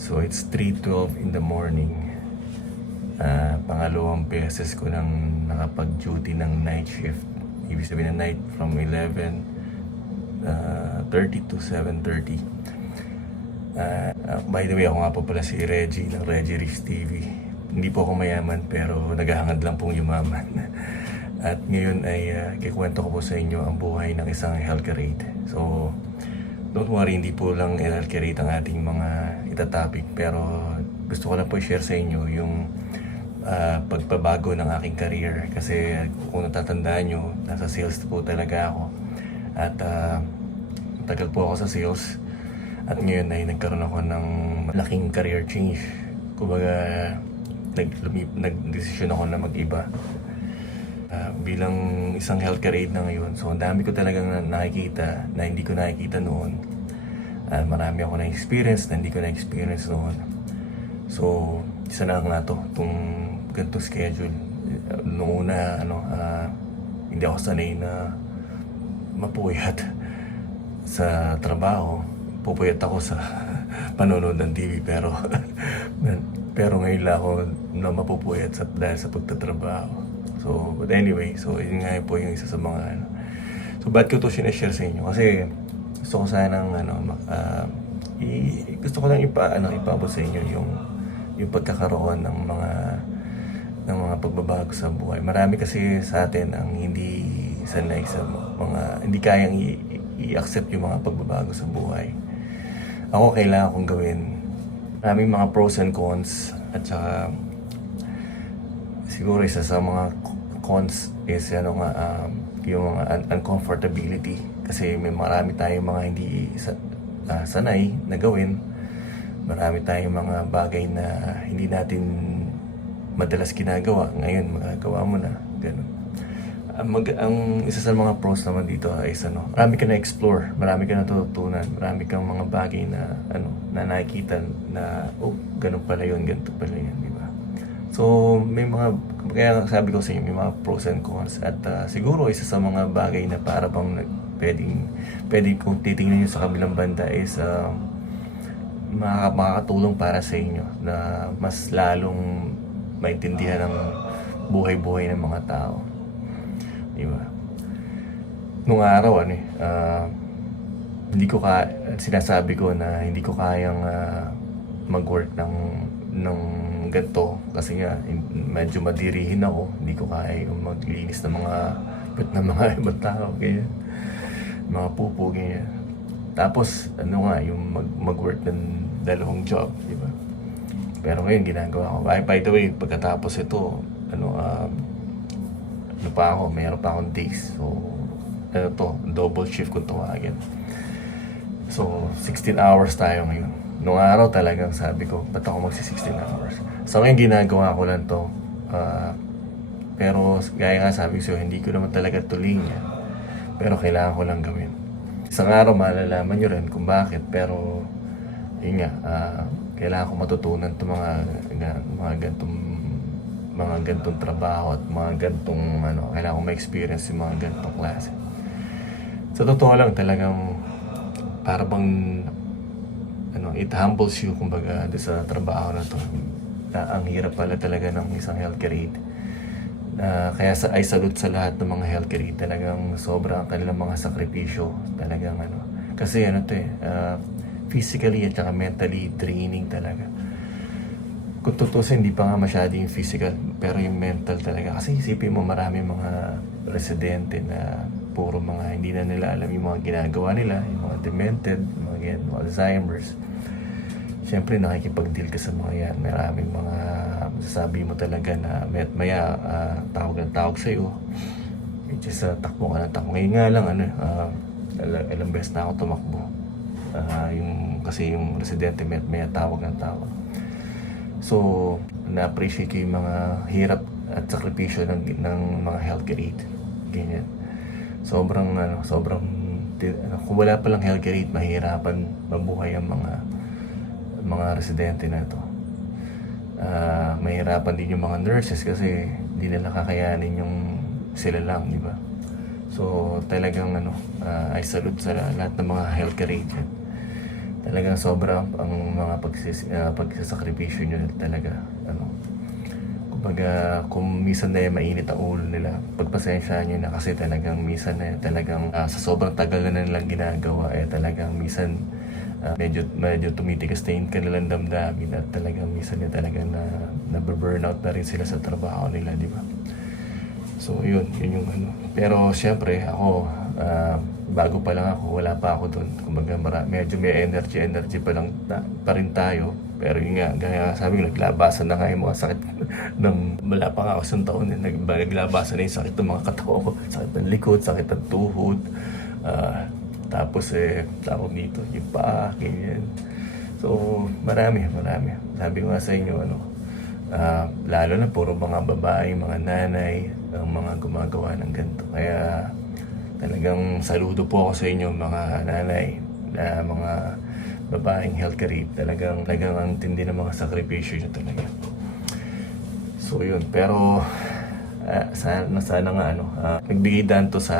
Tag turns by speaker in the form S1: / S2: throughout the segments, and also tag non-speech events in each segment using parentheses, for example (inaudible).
S1: So it's 3.12 in the morning. Ah, pangalawang beses ko nang nakapag-duty ng night shift. Ibig sabihin na night from 11 ah, 30 to 7.30. Ah, ah, by the way, ako nga po pala si Reggie ng Reggie Rich TV. Hindi po ako mayaman pero naghahangad lang pong yumaman. (laughs) At ngayon ay uh, kikwento ko po sa inyo ang buhay ng isang Helcarate. So, don't worry, hindi po lang Helcarate ang ating mga itatopic pero gusto ko lang po i-share sa inyo yung ah, pagbabago ng aking career. Kasi kung natatandaan nyo, nasa sales po talaga ako. At ah, tagal po ako sa sales. At ngayon ay nagkaroon ako ng malaking career change. Kumbaga, nag, nag-desisyon ako na mag-iba. Ah, bilang isang healthcare aide na ngayon, so ang dami ko talagang na- nakikita na hindi ko nakikita noon. Ah, marami ako na-experience na hindi ko na-experience noon. So, isa na nga to, itong ganito schedule. Uh, Noong una, ano, ah, hindi ako sanay na mapuyat (laughs) sa trabaho. Pupuyat ako sa (laughs) panonood ng TV pero (laughs) pero ngayon lang ako na mapupuyat sa, dahil sa pagtatrabaho. So, but anyway, so yun nga po yung isa sa mga ano. So, ba't ko to sinashare sa inyo? Kasi gusto ko sanang ano, ah, i, gusto ko lang ipa, ano, ipabot sa inyo yung yung pagkakaroon ng mga ng mga pagbabago sa buhay. Marami kasi sa atin ang hindi sanay sa mga hindi kayang i- i-accept yung mga pagbabago sa buhay. Ako kailangan kong gawin. Maraming mga pros and cons at saka siguro isa sa mga cons is ano nga um, yung mga un- uncomfortability. Kasi may marami tayong mga hindi sa, ah, sanay na gawin. Marami tayong mga bagay na hindi natin madalas ginagawa. Ngayon magagawa mo na. Ganun. Mag, ang isa sa mga pros naman dito is ano, marami ka na explore, marami ka natututunan, marami kang mga bagay na ano, na nakikita na oh, ganun pala 'yun, ganito pala 'yan, di ba? So, may mga kaya sabi ko sa inyo, may mga pros and cons at ah, siguro isa sa mga bagay na para bang pwedeng pwedeng kung titingnan niyo sa kabilang banda is makaka- makakatulong para sa inyo na mas lalong maintindihan ang buhay-buhay ng mga tao. Di ba? Nung araw, ano eh, ah, hindi ko ka, sinasabi ko na hindi ko kayang ah, mag-work ng, ng ganito kasi nga medyo madirihin ako. Hindi ko kaya yung maglinis ng mga pet ng mga (laughs) ibang tao, ganyan. Mga pupo, ganyan. Tapos, ano nga, yung mag, mag-work ng dalawang job, di ba? Pero ngayon, ginagawa ko. By, by the way, pagkatapos ito, ano, um, ano pa ako, mayroon pa akong days. So, ano to, double shift kung tawagin. So, 16 hours tayo ngayon. Nung araw talagang sabi ko, ba't ako magsi 16 hours? So, ngayon ginagawa ko lang to. Ah, pero, gaya nga sabi ko hindi ko naman talaga tuling yan. Pero kailangan ko lang gawin. Isang araw malalaman nyo rin kung bakit. Pero, yun nga, ah, kailangan ko matutunan itong mga, ga- mga gantong mga gantong trabaho at mga gantong ano, kailangan ko ma-experience yung mga gantong klase. Sa totoo lang talagang para bang ano, it humbles you kumbaga sa trabaho na to. Na ang hirap pala talaga ng isang healthcare aide. Na kaya sa ay salute sa lahat ng mga healthcare aide. Talagang sobra ang kanilang mga sakripisyo. Talagang ano. Kasi ano to eh, ah, physically at saka mentally draining talaga kung tutusin, hindi pa nga masyado yung physical, pero yung mental talaga. Kasi isipin mo, marami mga residente na puro mga hindi na nila alam yung mga ginagawa nila, yung mga demented, mga ganyan, mga Alzheimer's. Siyempre, nakikipag-deal ka sa mga yan. Maraming mga masasabi mo talaga na met maya ah, tawag ng tawag sa'yo. Which is, uh, takbo ka ng takbo. Ngayon nga lang, ano, uh, ilang, beses na ako tumakbo. Ah, yung, kasi yung residente, met maya tawag ng tawag. So, na-appreciate ko yung mga hirap at sakripisyo ng, ng mga healthcare aid. Ganyan. Sobrang, ano, sobrang, ano, kung wala palang healthcare aid, mahirapan mabuhay ang mga mga residente na to. Ah, mahirapan din yung mga nurses kasi hindi nila kakayanin yung sila lang, di ba? So, talagang ano, ah, I salute sa lahat ng mga healthcare yan. talagang sobra ang mga pagsis, uh, pagsasakripisyo nyo talaga. Ano, kumbaga, kung minsan na mainit ang ulo nila, pagpasensya nyo na kasi talagang minsan na talagang ah, sa sobrang tagal na nilang ginagawa, eh talagang minsan ah, medyo, medyo tumitigas na yung kanilang damdamin at talagang minsan na talagang na, na-burnout na rin sila sa trabaho nila, di ba? So yun, yun yung ano. Pero syempre ako, ah, bago pa lang ako, wala pa ako doon. Kumbaga mara, medyo may energy, energy pa lang ta- pa rin tayo. Pero yun nga, gaya sabi ko, naglabasan na nga yung mga sakit (laughs) ng wala pa nga ako isang taon. Eh. Nag, naglabasan na yung sakit ng mga katawan ko. Sakit ng likod, sakit ng tuhod. Ah, tapos eh, tawag dito, yung paa, ganyan. So, marami, marami. Sabi ko nga sa inyo, ano, Ah, lalo na puro mga babae, mga nanay, ang mga gumagawa ng ganito. Kaya talagang saludo po ako sa inyo mga nanay, na mga babaeng healthcare aid. Talagang, talagang ang tindi ng mga sakripisyo nyo talaga. So yun, pero ah, sana, sana nga ano, ah, magbigay daan to sa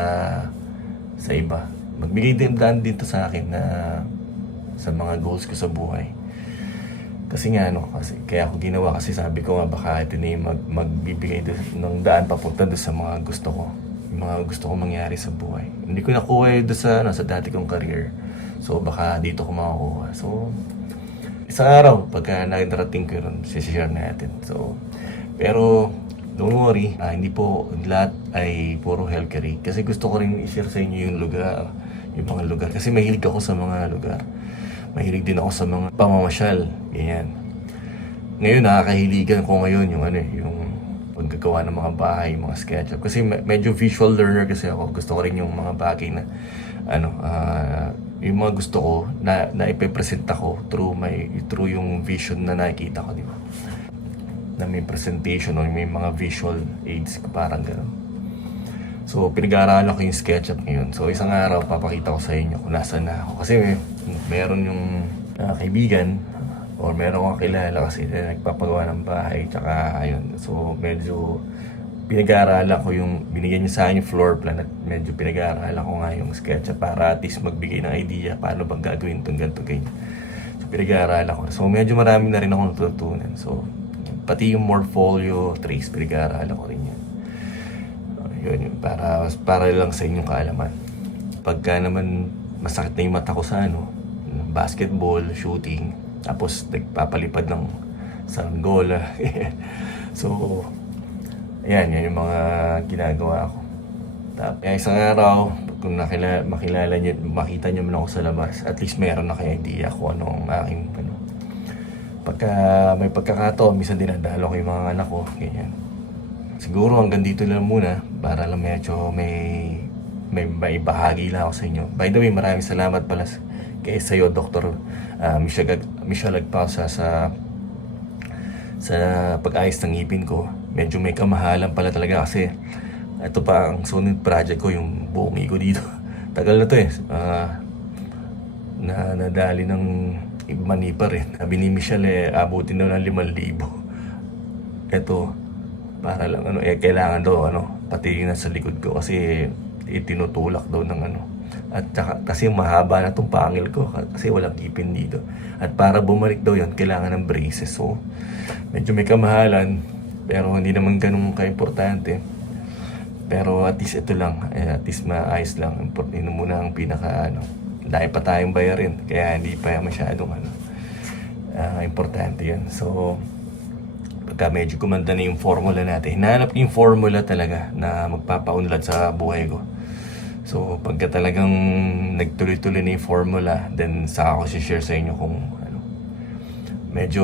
S1: sa iba. Magbigay din daan dito sa akin na sa mga goals ko sa buhay. Kasi nga ano, kasi kaya ako ginawa kasi sabi ko nga baka ito na yung mag, magbibigay ng daan papunta doon sa mga gusto ko. Yung mga gusto ko mangyari sa buhay. Hindi ko nakuha yun doon sa, ano, sa dati kong career. So baka dito ko makakuha. So isang araw, pagka nagdarating ko yun, share natin. So, pero don't worry, ah, hindi po lahat ay puro healthcare. Kasi gusto ko rin i-share sa inyo yung lugar, yung mga lugar. Kasi mahilig ako sa mga lugar. Mahilig din ako sa mga pamamasyal. Ganyan. Ngayon, nakakahiligan ko ngayon yung ano eh, yung paggagawa ng mga bahay, mga SketchUp. Kasi me- medyo visual learner kasi ako. Gusto ko rin yung mga bagay na, ano, ah, yung mga gusto ko na, na ipepresent ako through my, through yung vision na nakikita ko, di ba? Na may presentation o may mga visual aids, parang gano'n. So, pinag-aaralan ko yung SketchUp ngayon. So, isang araw, papakita ko sa inyo kung nasaan na ako. Kasi may, meron yung ah, kaibigan or meron akong kilala kasi na nagpapagawa ng bahay. Tsaka, ayun. So, medyo pinag-aaralan ko yung, binigyan niya sa akin yung floor plan at medyo pinag-aaralan ko nga yung SketchUp para at least magbigay ng idea paano bang gagawin itong ganito, ganyan. So, pinag-aaralan ko. So, medyo marami na rin ako natutunan. So, pati yung portfolio, trace, pinag-aaralan ko rin yan. Yun, yun, para, para lang sa inyong kaalaman. Pagka naman masakit na yung mata ko sa ano, basketball, shooting, tapos nagpapalipad ng saranggola. (laughs) so, yan, yan yung mga ginagawa ko. Tapos, isang araw, kung nakilala, makilala nyo, makita nyo man ako sa labas, at least meron na kayo idea kung ano ang aking, ano, pagka may pagkakataon, minsan dinadalo ko yung mga anak ko, ganyan. Siguro hanggang dito lang muna para lang medyo may may may bahagi lang ako sa inyo. By the way, maraming salamat pala sa- kay sa iyo, Dr. Uh, Michelle, Ag- Michelle Agpasa sa sa pag-ayos ng ngipin ko. Medyo may kamahalan pala talaga kasi ito pa ang sunod project ko, yung buong ko dito. (laughs) Tagal na to eh. Ah, na nadali ng manipa rin. Sabi ni Michelle eh, abutin daw ng 5,000. Ito, para lang ano, eh, kailangan daw ano, pati na sa likod ko kasi itinutulak daw ng ano. At saka, kasi mahaba na tong pangil ko kasi walang ipin dito. At para bumalik daw yon kailangan ng braces. So, medyo may kamahalan pero hindi naman ganun ka-importante. Pero at least ito lang, eh, at least maayos lang. Yun muna ang pinaka ano. Dahil pa tayong bayarin, kaya hindi pa masyadong ano. ah, importante yan. So, pagka medyo kumanda na yung formula natin, hinahanap ko yung formula talaga na magpapaunlad sa buhay ko. So, pagka talagang nagtuloy-tuloy na yung formula, then saka ako share sa inyo kung ano. Medyo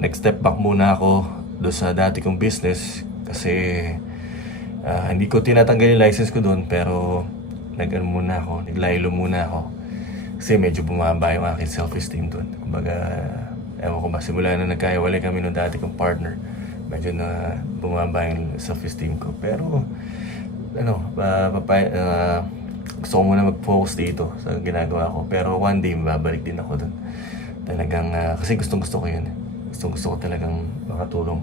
S1: nag-step back muna ako do sa dati kong business kasi ah, hindi ko tinatanggal yung license ko doon pero nag-ano muna ako, naglaylo muna ako. Kasi medyo bumaba yung aking self-esteem doon. Kumbaga, ewan ko ba, simula na nagkaiwalay kami nung dati kong partner, medyo na bumaba yung self-esteem ko. Pero, ano, pa, pa, ah, gusto ko muna mag-focus dito sa ginagawa ko. Pero one day, babalik din ako doon. Talagang, ah, kasi gustong gusto ko yun. Gustong gusto ko talagang makatulong.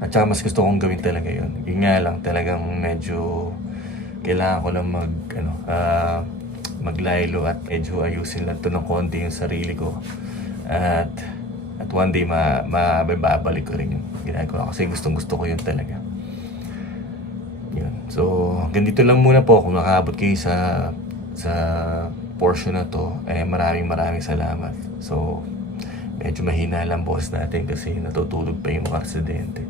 S1: At saka mas gusto kong gawin talaga yun. Yun nga lang, talagang medyo kailangan ko lang mag, ano, ah, maglaylo at medyo ayusin lang to ng konti yung sarili ko. At at one day ma, mababalik ko rin yung ginagawa kasi gustong gusto ko yun talaga. Yun. So, ganito lang muna po kung nakaabot kayo sa sa portion na to, eh maraming maraming salamat. So, medyo mahina lang boss natin kasi natutulog pa yung mga residente.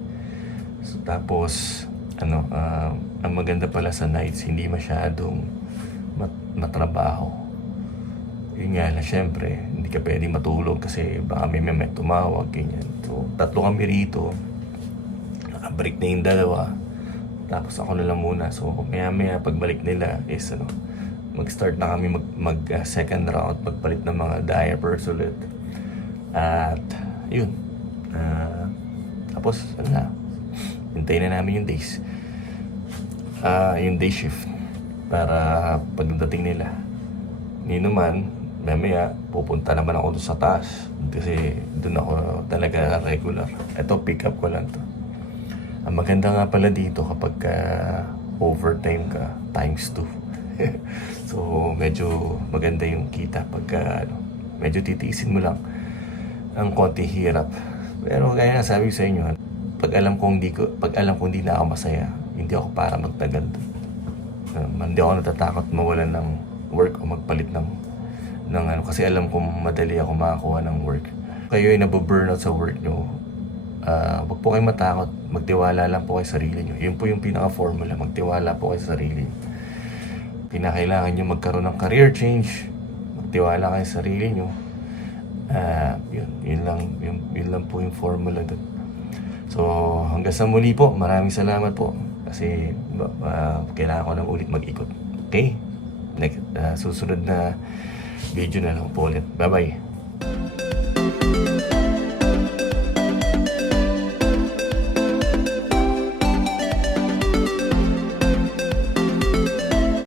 S1: So, tapos, ano, ah, ang maganda pala sa nights, hindi masyadong mat- matrabaho. Yun nga lang, syempre, hindi ka pwede matulog kasi baka may may tumawag, ganyan. So, tatlo kami rito. Nakabreak na yung dalawa. Tapos ako na lang muna. So, maya-maya pagbalik nila is ano, mag-start na kami mag, mag uh, second round, magpalit ng mga diapers ulit. At, yun. Ah, tapos, ano na, hintayin na namin yung days. Ah, yung day shift. Para pagdating nila. Ni naman, mamaya, pupunta naman ako doon sa taas. Kasi doon ako talaga regular. Ito, pick up ko lang to. Ang maganda nga pala dito kapag ah, overtime ka, times 2. (laughs) so, medyo maganda yung kita pagka ano, medyo titiisin mo lang ang konti hirap. Pero gaya nga sabi sa inyo, pag alam kong hindi ko, pag alam kong hindi na ako masaya, hindi ako para magtagal. Um, hindi ako natatakot mawalan ng work o magpalit ng ng ano kasi alam kong madali ako makakuha ng work. Kayo ay nababurnout sa work nyo, ah wag po kayo matakot. Magtiwala lang po kayo sa sarili nyo. Yun po yung pinaka-formula. Magtiwala po kayo sa sarili nyo. Pinakailangan nyo magkaroon ng career change. Magtiwala kayo sa sarili nyo. Ah, yun, yun lang, yun, yun lang po yung formula doon. So, hanggang sa muli po, maraming salamat po. Kasi ba- kailangan ko na ulit mag-ikot. Okay? Next, ah, susunod na video na lang po ulit. Bye-bye.